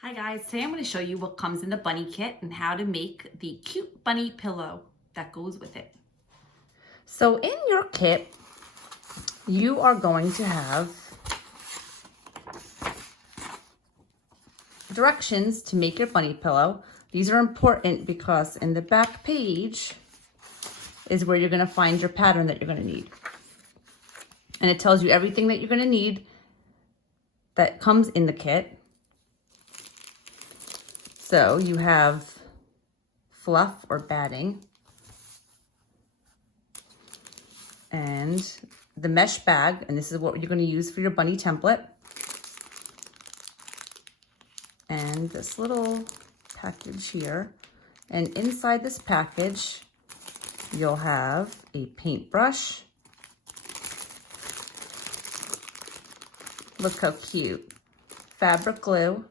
Hi guys, today I'm going to show you what comes in the bunny kit and how to make the cute bunny pillow that goes with it. So in your kit, you are going to have directions to make your bunny pillow. These are important because in the back page is where you're going to find your pattern that you're going to need. And it tells you everything that you're going to need that comes in the kit. So you have fluff or batting, and the mesh bag, and this is what you're going to use for your bunny template, and this little package here. And inside this package you'll have a paintbrush. Look how cute. Fabric glue,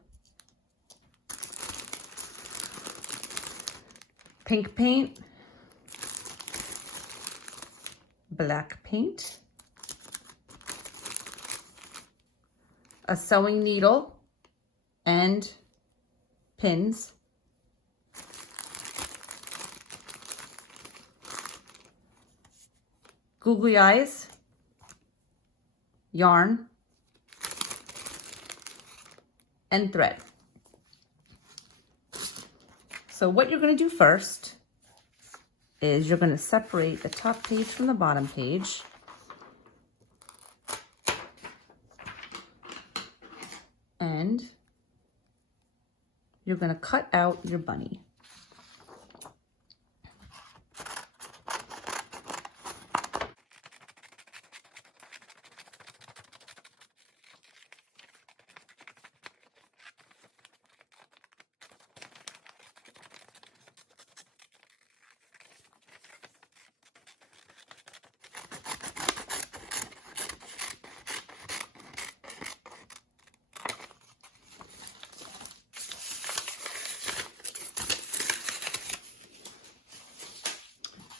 pink paint, black paint, a sewing needle, and pins, googly eyes, yarn, and thread. So what you're going to do first is you're going to separate the top page from the bottom page. And you're going to cut out your bunny.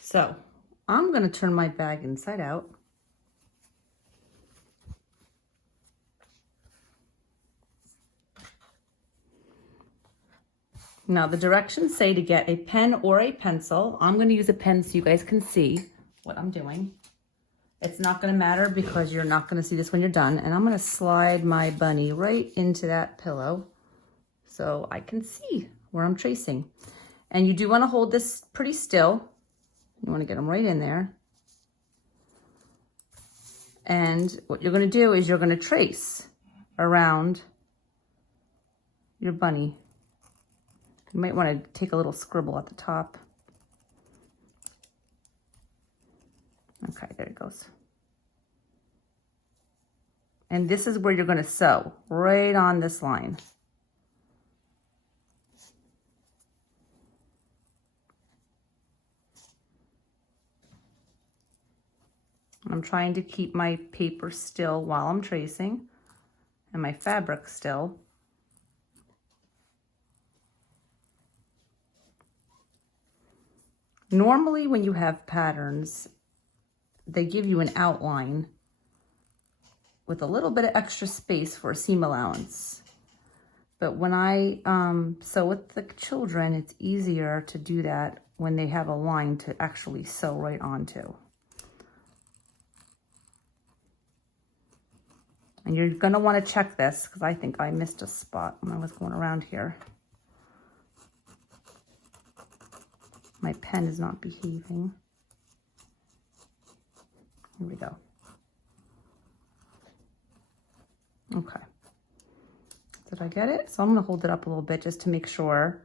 So I'm going to turn my bag inside out. Now the directions say to get a pen or a pencil. I'm going to use a pen so you guys can see what I'm doing. It's not going to matter because you're not going to see this when you're done. And I'm going to slide my bunny right into that pillow so I can see where I'm tracing. And you do want to hold this pretty still. You want to get them right in there. And what you're going to do is you're going to trace around your bunny. You might want to take a little scribble at the top. Okay, there it goes. And this is where you're going to sew, right on this line. I'm trying to keep my paper still while I'm tracing and my fabric still. Normally when you have patterns, they give you an outline with a little bit of extra space for a seam allowance. But when I sew with the children, it's easier to do that when they have a line to actually sew right onto. And you're gonna wanna check this because I think I missed a spot when I was going around here. My pen is not behaving. Here we go. Okay. Did I get it? So I'm gonna hold it up a little bit just to make sure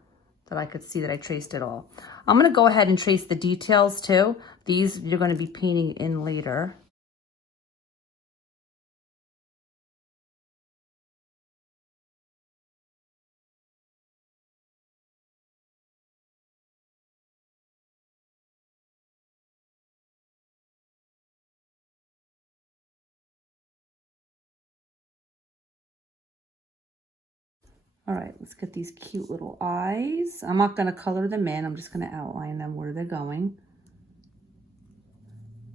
that I could see that I traced it all. I'm gonna go ahead and trace the details too. These you're gonna be painting in later. All right, let's get these cute little eyes. I'm not gonna color them in, I'm just gonna outline them where they're going.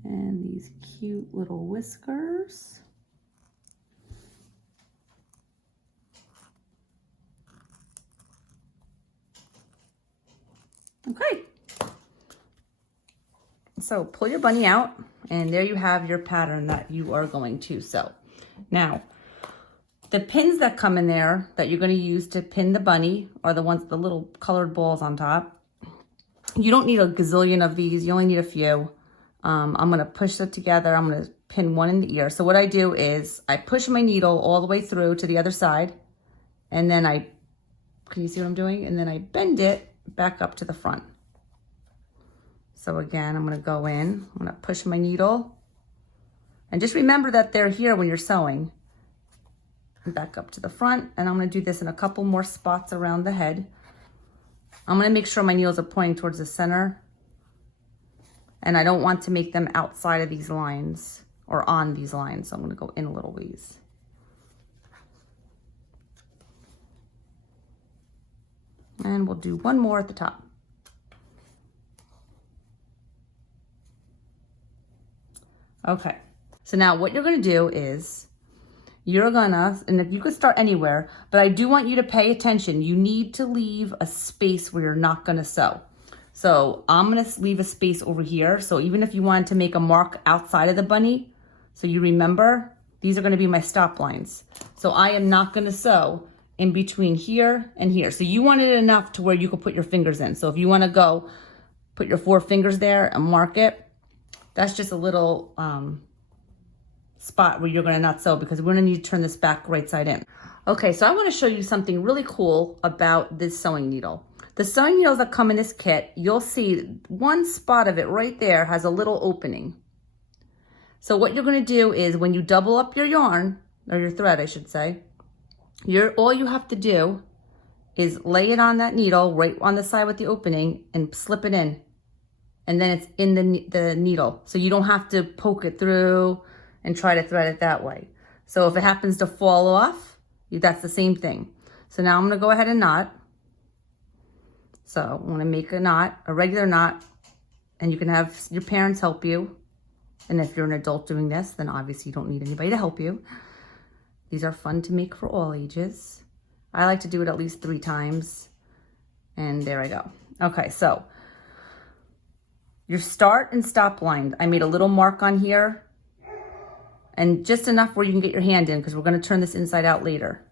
And these cute little whiskers. Okay. So pull your bunny out, and there you have your pattern that you are going to sew. Now, the pins that come in there that you're going to use to pin the bunny are the ones, the little colored balls on top. You don't need a gazillion of these. You only need a few. I'm going to push it together. I'm going to pin one in the ear. So what I do is I push my needle all the way through to the other side, and then can you see what I'm doing? And then I bend it back up to the front. So again, I'm going to go in. I'm going to push my needle. And just remember that they're here when you're sewing. And back up to the front. And I'm going to do this in a couple more spots around the head. I'm going to make sure my needles are pointing towards the center. And I don't want to make them outside of these lines or on these lines. So I'm going to go in a little ways. And we'll do one more at the top. Okay, so now what you're gonna do is and you could start anywhere, but I do want you to pay attention. You need to leave a space where you're not gonna sew. So I'm gonna leave a space over here. So even if you wanted to make a mark outside of the bunny, so you remember, these are gonna be my stop lines. So I am not gonna sew in between here and here. So you wanted it enough to where you could put your fingers in. So if you wanna go put your 4 fingers there and mark it, that's just a little spot where you're gonna not sew, because we're gonna need to turn this back right side in. Okay, so I wanna show you something really cool about this sewing needle. The sewing needles that come in this kit, you'll see one spot of it right there has a little opening. So what you're gonna do is when you double up your yarn, or your thread I should say, all you have to do is lay it on that needle right on the side with the opening and slip it in. And then it's in the needle. So you don't have to poke it through and try to thread it that way. So if it happens to fall off, that's the same thing. So now I'm gonna go ahead and knot. So I'm gonna make a knot, a regular knot, and you can have your parents help you. And if you're an adult doing this, then obviously you don't need anybody to help you. These are fun to make for all ages. I like to do it at least 3 times. And there I go. Okay, so your start and stop line, I made a little mark on here, and just enough where you can get your hand in, because we're going to turn this inside out later.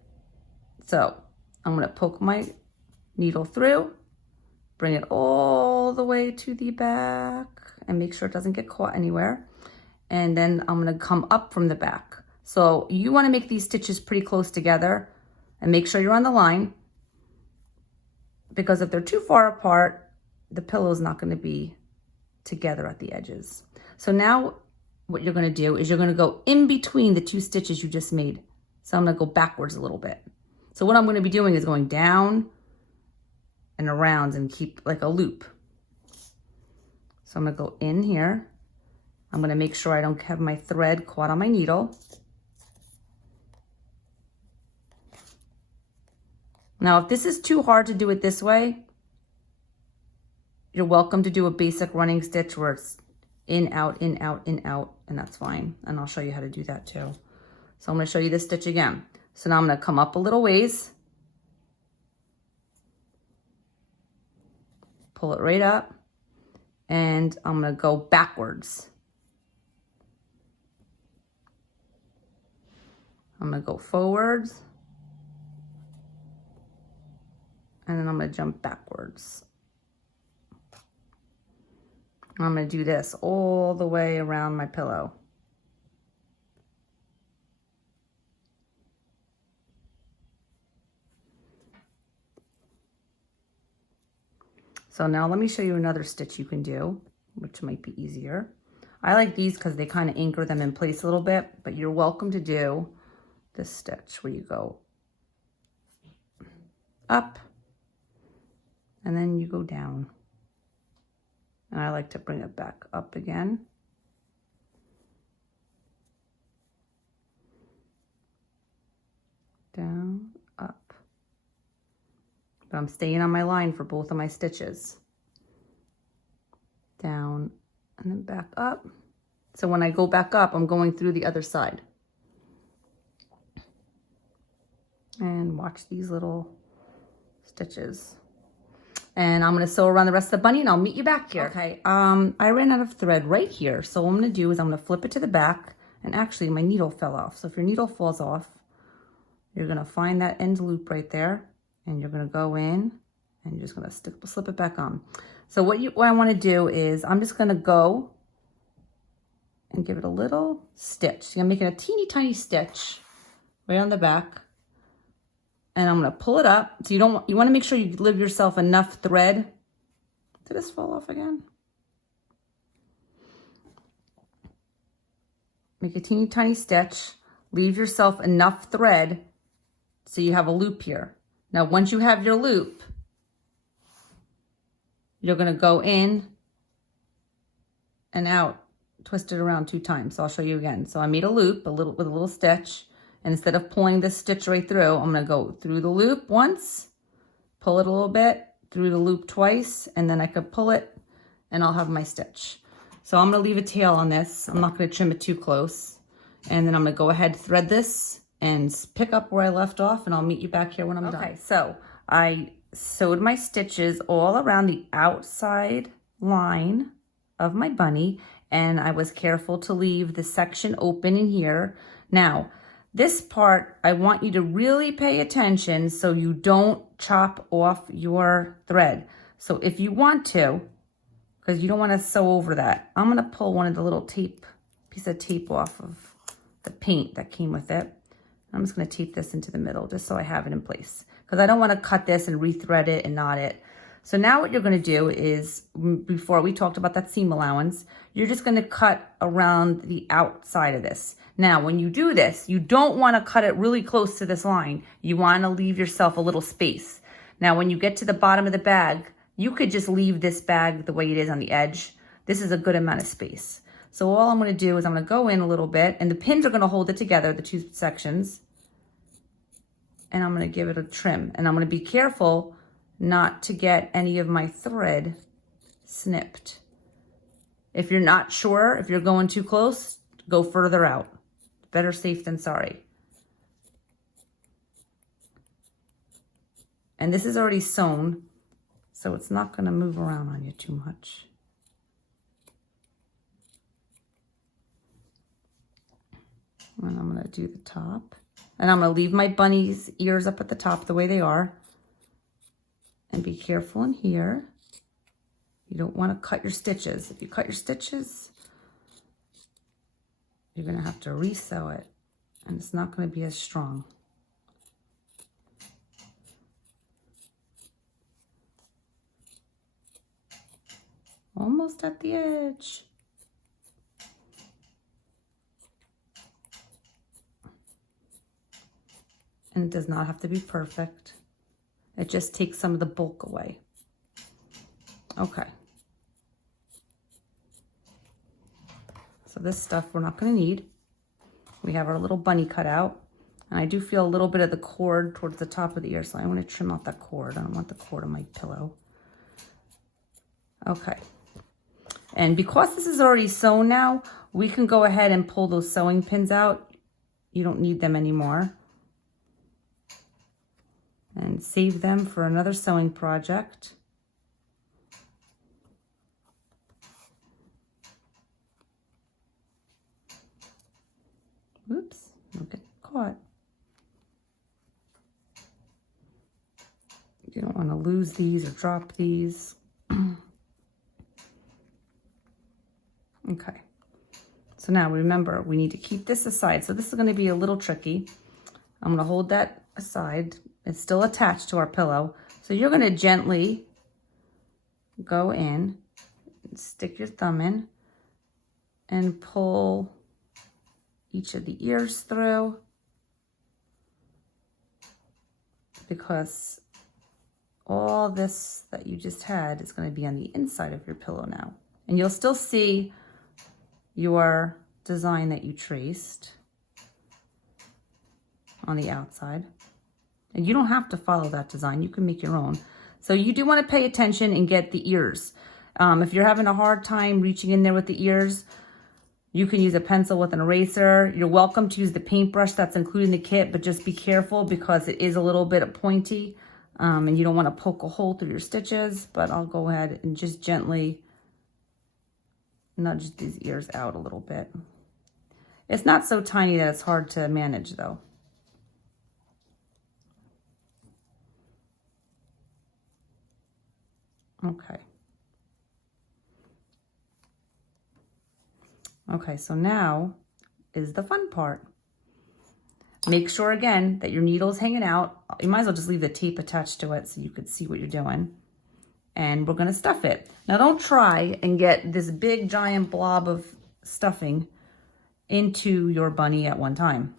So I'm going to poke my needle through, bring it all the way to the back, and make sure it doesn't get caught anywhere. And then I'm going to come up from the back. So you want to make these stitches pretty close together and make sure you're on the line, because if they're too far apart, the pillow is not going to be together at the edges. So now what you're going to do is you're going to go in between the 2 stitches you just made. So I'm going to go backwards a little bit. So what I'm going to be doing is going down and around and keep like a loop. So I'm going to go in here. I'm going to make sure I don't have my thread caught on my needle. Now, if this is too hard to do it this way, you're welcome to do a basic running stitch where it's in, out, in, out, in, out, and that's fine. And I'll show you how to do that too. So I'm going to show you this stitch again. So now I'm going to come up a little ways, pull it right up, and I'm going to go backwards. I'm going to go forwards, and then I'm going to jump backwards. I'm going to do this all the way around my pillow. So now let me show you another stitch you can do, which might be easier. I like these because they kind of anchor them in place a little bit, but you're welcome to do this stitch where you go up and then you go down. And I like to bring it back up again. Down, up. But I'm staying on my line for both of my stitches. Down and then back up. So when I go back up, I'm going through the other side. And watch these little stitches. And I'm going to sew around the rest of the bunny and I'll meet you back here. Okay, I ran out of thread right here. So what I'm going to do is I'm going to flip it to the back. And actually my needle fell off. So if your needle falls off, you're going to find that end loop right there. And you're going to go in and you're just going to slip it back on. So what I want to do is I'm just going to go and give it a little stitch. So I'm making a teeny tiny stitch right on the back. And I'm going to pull it up. So you want to make sure you leave yourself enough thread. Did this fall off again? Make a teeny tiny stitch. Leave yourself enough thread so you have a loop here. Now, once you have your loop, you're going to go in and out, twist it around 2 times. So I'll show you again. So I made a loop with a little stitch. And instead of pulling this stitch right through, I'm going to go through the loop once, pull it a little bit, through the loop twice, and then I could pull it and I'll have my stitch. So I'm going to leave a tail on this. I'm not going to trim it too close. And then I'm going to go ahead, thread this and pick up where I left off, and I'll meet you back here when I'm done. Okay, so I sewed my stitches all around the outside line of my bunny, and I was careful to leave the section open in here. Now, this part, I want you to really pay attention so you don't chop off your thread. So if you want to, because you don't want to sew over that, I'm going to pull one of the little piece of tape off of the paint that came with it. I'm just going to tape this into the middle just so I have it in place, because I don't want to cut this and rethread it and knot it. So now what you're going to do is, before we talked about that seam allowance, you're just going to cut around the outside of this. Now, when you do this, you don't want to cut it really close to this line. You want to leave yourself a little space. Now, when you get to the bottom of the bag, you could just leave this bag the way it is on the edge. This is a good amount of space. So all I'm going to do is I'm going to go in a little bit, and the pins are going to hold it together, the 2 sections. And I'm going to give it a trim. And I'm going to be careful not to get any of my thread snipped. If you're not sure, if you're going too close, go further out. Better safe than sorry. And this is already sewn, so it's not going to move around on you too much. And I'm going to do the top. And I'm going to leave my bunny's ears up at the top the way they are. And be careful in here. You don't want to cut your stitches. If you cut your stitches, you're going to have to re-sew it. And it's not going to be as strong. Almost at the edge. And it does not have to be perfect. It just takes some of the bulk away. Okay. So this stuff we're not going to need. We have our little bunny cut out. And I do feel a little bit of the cord towards the top of the ear, so I want to trim out that cord. I don't want the cord on my pillow. Okay. And because this is already sewn now, we can go ahead and pull those sewing pins out. You don't need them anymore. And save them for another sewing project. Oops, don't get caught. You don't want to lose these or drop these. Okay. So now remember, we need to keep this aside. So this is going to be a little tricky. I'm going to hold that aside. It's still attached to our pillow. So you're going to gently go in, stick your thumb in, and pull each of the ears through, because all this that you just had is going to be on the inside of your pillow now. And you'll still see your design that you traced on the outside. And you don't have to follow that design. You can make your own. So you do want to pay attention and get the ears. If you're having a hard time reaching in there with the ears, you can use a pencil with an eraser. You're welcome to use the paintbrush that's included in the kit, but just be careful because it is a little bit pointy. And you don't want to poke a hole through your stitches, but I'll go ahead and just gently nudge these ears out a little bit. It's not so tiny that it's hard to manage though. Okay. Okay, so now is the fun part. Make sure again that your needle's hanging out. You might as well just leave the tape attached to it so you could see what you're doing. And we're gonna stuff it. Now don't try and get this big giant blob of stuffing into your bunny at one time.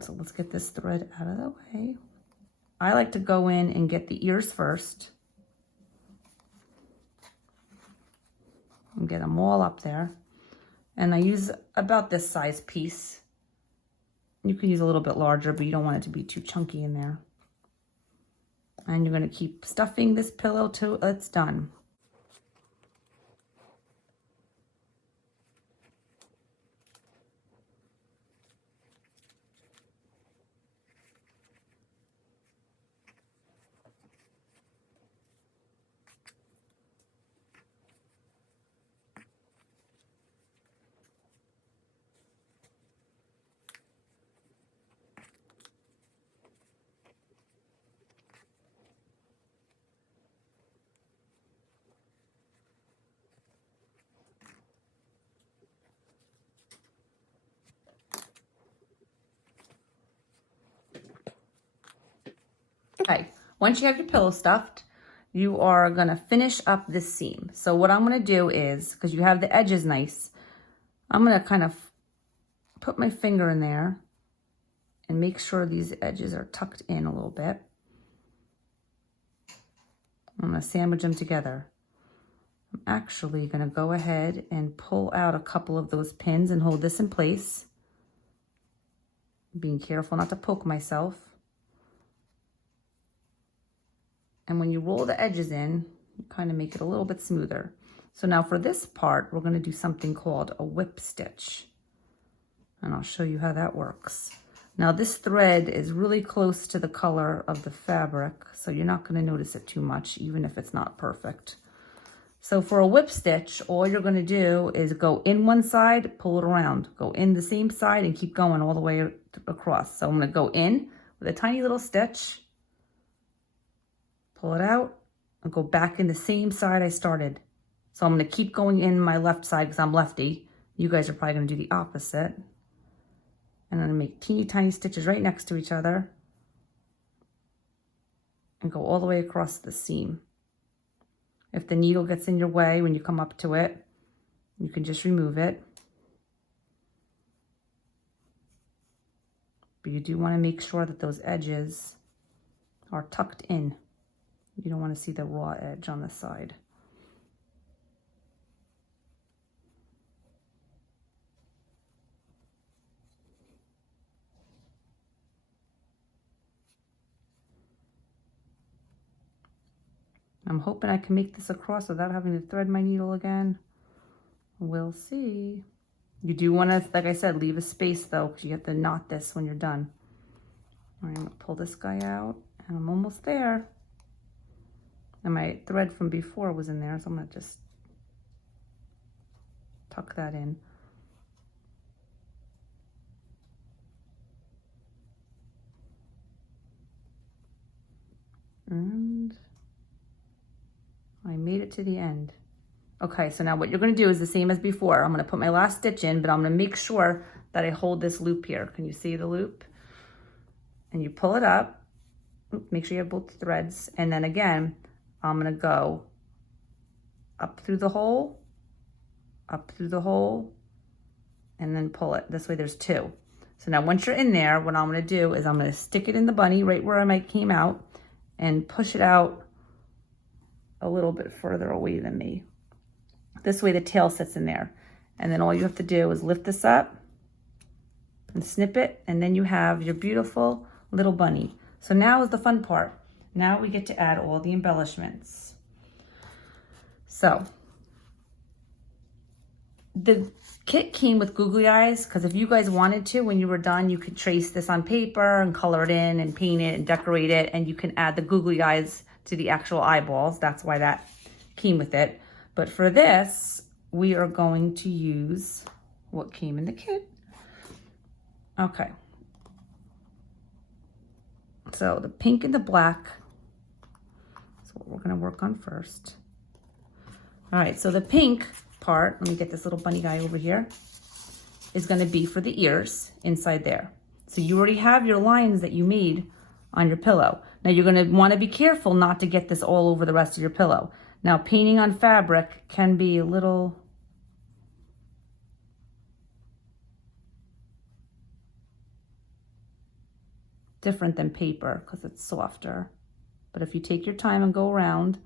So let's get this thread out of the way. I like to go in and get the ears first. And get them all up there. And I use about this size piece. You can use a little bit larger, but you don't want it to be too chunky in there. And you're going to keep stuffing this pillow till it's done. Okay, once you have your pillow stuffed, you are gonna finish up this seam. So what I'm gonna do is, because you have the edges nice, I'm gonna kind of put my finger in there and make sure these edges are tucked in a little bit. I'm gonna sandwich them together. I'm actually gonna go ahead and pull out a couple of those pins and hold this in place. Being careful not to poke myself. And when you roll the edges in, you kind of make it a little bit smoother. So now for this part, we're going to do something called a whip stitch. And I'll show you how that works. Now this thread is really close to the color of the fabric, so you're not going to notice it too much, even if it's not perfect. So for a whip stitch, all you're going to do is go in one side, pull it around. Go in the same side and keep going all the way across. So I'm going to go in with a tiny little stitch, pull it out, and go back in the same side I started. So I'm going to keep going in my left side because I'm lefty. You guys are probably going to do the opposite. And I'm going to make teeny tiny stitches right next to each other and go all the way across the seam. If the needle gets in your way when you come up to it, you can just remove it. But you do want to make sure that those edges are tucked in. You don't want to see the raw edge on the side. I'm hoping I can make this across without having to thread my needle again. We'll see. You do want to, like I said, leave a space though, because you have to knot this when you're done. All right, I'm going to pull this guy out, and I'm almost there. And my thread from before was in there, so I'm going to just tuck that in. And I made it to the end. Okay, so now what you're going to do is the same as before. I'm going to put my last stitch in, but I'm going to make sure that I hold this loop here. Can you see the loop? And you pull it up. Make sure you have both threads. And then again, I'm going to go up through the hole, and then pull it. This way there's two. So now once you're in there, what I'm going to do is I'm going to stick it in the bunny right where I came out and push it out a little bit further away than me. This way the tail sits in there. And then all you have to do is lift this up and snip it, and then you have your beautiful little bunny. So now is the fun part. Now we get to add all the embellishments. So kit came with googly eyes because if you guys wanted to, when you were done, you could trace this on paper and color it in and paint it and decorate it, and you can add the googly eyes to the actual eyeballs. That's why that came with it. But for this, we are going to use what came in the kit. Okay. So the pink and the black is what we're going to work on first. All right, so the pink part, let me get this little bunny guy over here, is going to be for the ears inside there. So you already have your lines that you made on your pillow. Now you're going to want to be careful not to get this all over the rest of your pillow. Now painting on fabric can be a little different than paper because it's softer. But if you take your time and go around,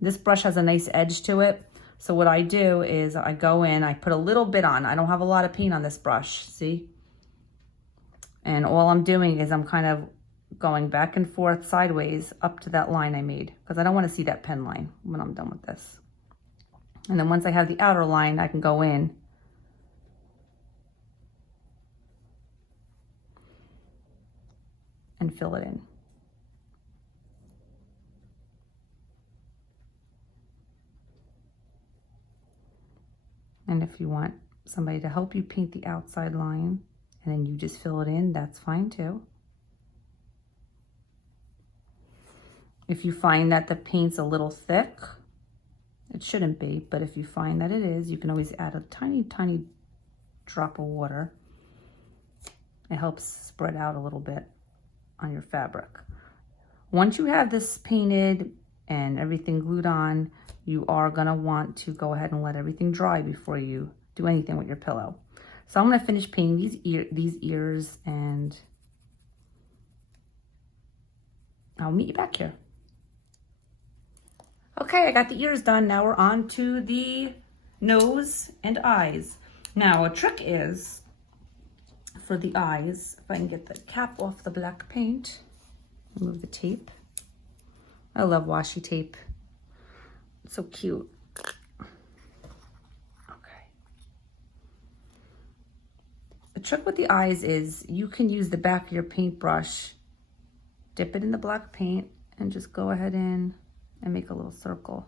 this brush has a nice edge to it. So what I do is I go in, I put a little bit on. I don't have a lot of paint on this brush, see? And all I'm doing is I'm kind of going back and forth sideways up to that line I made because I don't want to see that pen line when I'm done with this. And then once I have the outer line, I can go in and fill it in. And if you want somebody to help you paint the outside line and then you just fill it in, that's fine too. If you find that the paint's a little thick, it shouldn't be, but if you find that it is, you can always add a tiny, tiny drop of water. It helps spread out a little bit on your fabric. Once you have this painted and everything glued on, you are gonna want to go ahead and let everything dry before you do anything with your pillow. So I'm gonna finish painting these ears and I'll meet you back here. Okay, I got the ears done. Now we're on to the nose and eyes. Now a trick is for the eyes, if I can get the cap off the black paint, remove the tape. I love washi tape. It's so cute. Okay. The trick with the eyes is you can use the back of your paintbrush, dip it in the black paint, and just go ahead in and make a little circle.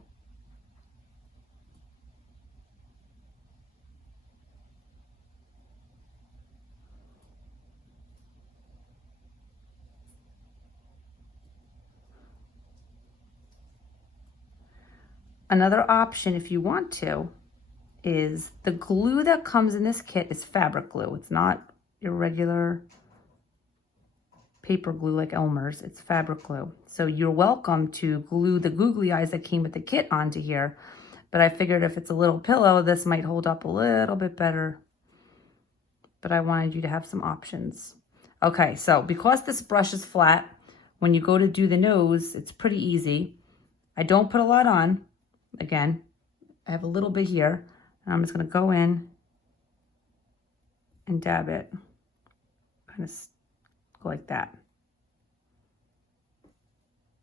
Another option, if you want to, is the glue that comes in this kit is fabric glue. It's not your regular paper glue like Elmer's, it's fabric glue. So you're welcome to glue the googly eyes that came with the kit onto here. But I figured if it's a little pillow, this might hold up a little bit better. But I wanted you to have some options. Okay, so because this brush is flat, when you go to do the nose, it's pretty easy. I don't put a lot on. Again, I have a little bit here, and I'm just going to go in and dab it, kind of go like that.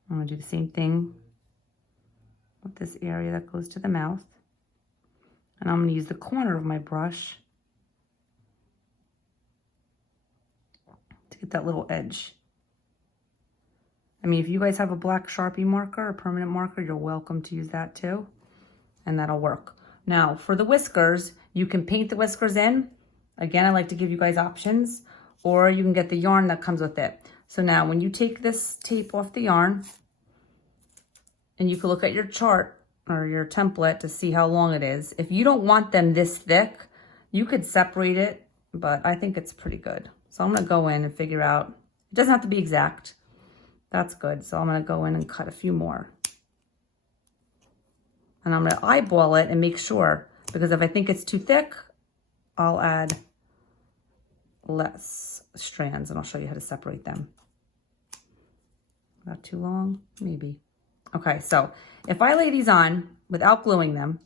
I'm going to do the same thing with this area that goes to the mouth, and I'm going to use the corner of my brush to get that little edge. I mean, if you guys have a black Sharpie marker, a permanent marker, you're welcome to use that too, and that'll work. Now, for the whiskers, you can paint the whiskers in. Again, I like to give you guys options, or you can get the yarn that comes with it. So now, when you take this tape off the yarn, and you can look at your chart or your template to see how long it is. If you don't want them this thick, you could separate it, but I think it's pretty good. So I'm gonna go in and figure out, it doesn't have to be exact. That's good. So I'm going to go in and cut a few more. And I'm going to eyeball it and make sure, because if I think it's too thick, I'll add less strands and I'll show you how to separate them. Not too long, maybe. Okay, so if I lay these on without gluing them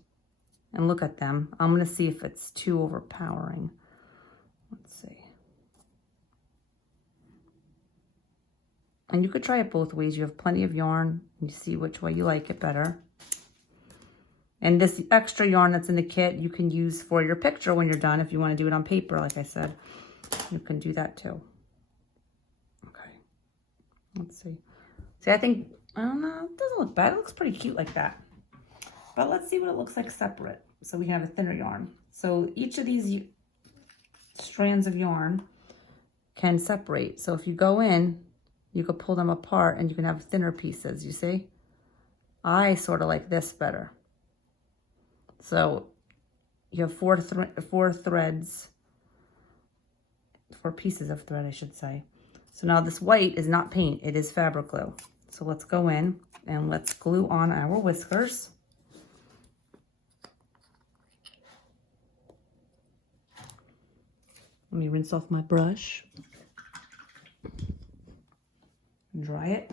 and look at them, I'm going to see if it's too overpowering. Let's see. And you could try it both ways. You have plenty of yarn. You see which way you like it better. And this extra yarn that's in the kit, you can use for your picture when you're done. If you want to do it on paper, like I said, you can do that too. Okay, let's see. See, I think, I don't know, it doesn't look bad. It looks pretty cute like that. But let's see what it looks like separate. So we can have a thinner yarn. So each of these strands of yarn can separate. So if you go in, you could pull them apart and you can have thinner pieces, you see? I sort of like this better. So you have four threads, 4 pieces of thread, I should say. So now this white is not paint, it is fabric glue. So let's go in and let's glue on our whiskers. Let me rinse off my brush. Dry it.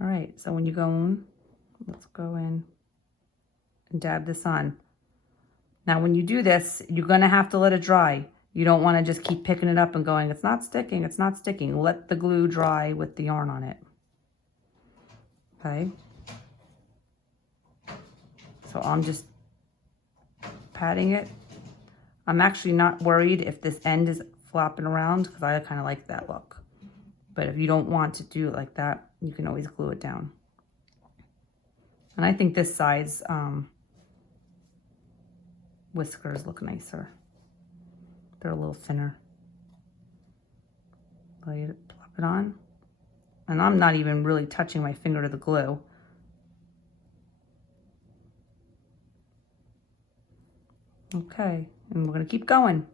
All right, so when you go in, let's go in and dab this on. Now when you do this, you're gonna have to let it dry. You don't wanna just keep picking it up and going, it's not sticking, it's not sticking. Let the glue dry with the yarn on it. Okay. So I'm just patting it. I'm actually not worried if this end is flopping around because I kind of like that look. But if you don't want to do it like that, you can always glue it down. And I think this size whiskers look nicer. They're a little thinner. Plop it on. And I'm not even really touching my finger to the glue. Okay, and we're gonna keep going.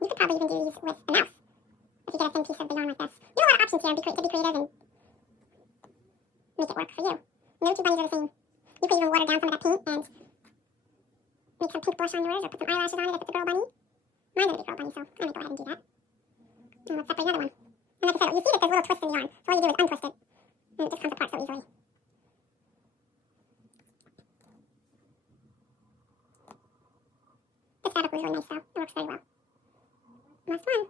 You could probably even do these with a mouse. If you get a thin piece of the yarn like this. You have a lot of options here to be creative and make it work for you. No two bunnies are the same. You could even water down some of that paint and make some pink blush on yours or put some eyelashes on it if it's a girl bunny. Mine's gonna be a girl bunny, so I'm gonna go ahead and do that. And let's separate another one. And like I said, you see that there's little twists in the yarn. So all you do is untwist it. And it just comes apart so easily. This fabric glue is really nice though. It works very well. Last one.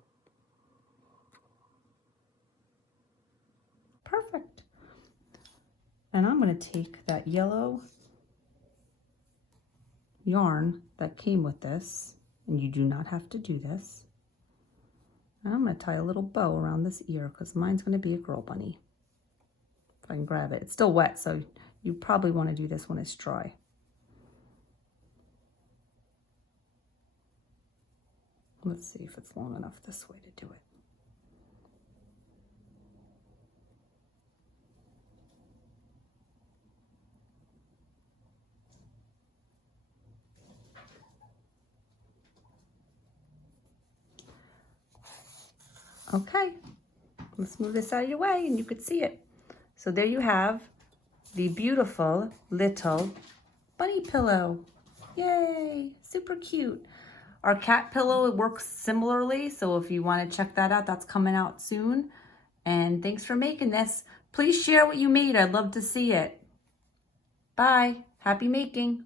Perfect. And I'm going to take that yellow yarn that came with this, and you do not have to do this. And I'm going to tie a little bow around this ear because mine's going to be a girl bunny. If I can grab it. It's still wet, so you probably want to do this when it's dry. Let's see if it's long enough this way to do it. Okay, let's move this out of your way and you could see it. So there you have the beautiful little bunny pillow. Yay, super cute. Our cat pillow, it works similarly, so if you want to check that out, that's coming out soon. And thanks for making this. Please share what you made. I'd love to see it. Bye. Happy making.